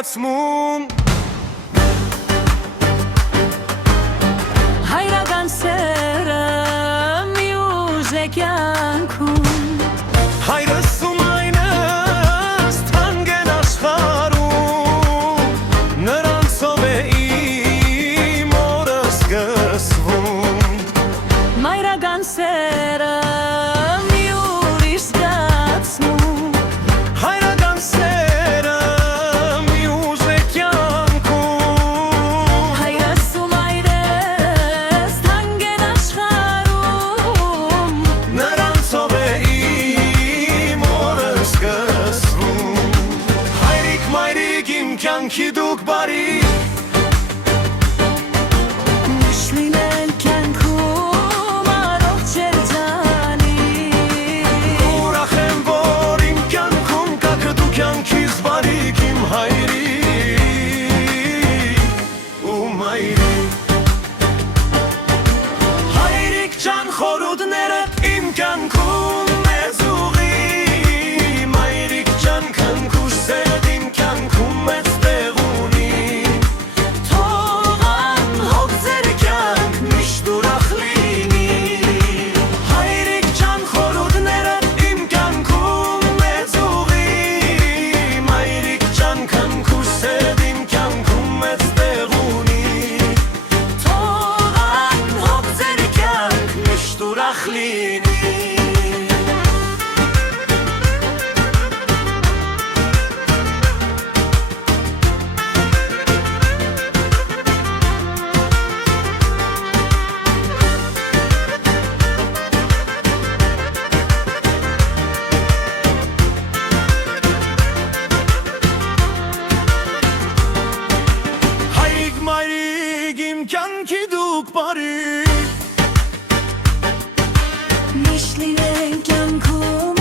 զգացմում Հայրական սերը մյուզ է կյանքում Հայրս ու մայնս թանկ են աշխարհում Նրանցով է իմ օրը սկսվում Մայրական սերը մի ուրիշ զգացնում Հայրական սերը մյուզ է կյանքում Հայրս ու մայրս թանկ են աշխարհում Նրանցով է իմ օրը սկսվում Հայրիկ մայրիկ իմ կյանքի դուք բարի Միշտ լինել կյանքում առողջ երջանիկ Ուրախ եմ, որ իմ կյանքում կաք դու կյանքիս բարիք իմ հայրիկ ու մայրիկ Հայրիկ ջան խորհուրդներդ իմ կյանքում մեզ ուղի Մայրիկ ջան քնքուշ սերդ իմ կյանքում մեծ տեղ ունի Թող անհոգ ձեր կյանք միշտ ուրախ լինի Հայրիկ ջան խորհուրդներդ իմ կյանքում մեզ ուղի Մայրիկ ջան քնքուշ սերդ իմ կյանքում մեծ տեղ ունի Թող անհոգ ձեր կյանք միշտ ուրախ լինի Հայրիկ մայրիկ իմ կյանքի դուք բարի Միշտ լինել կյանքում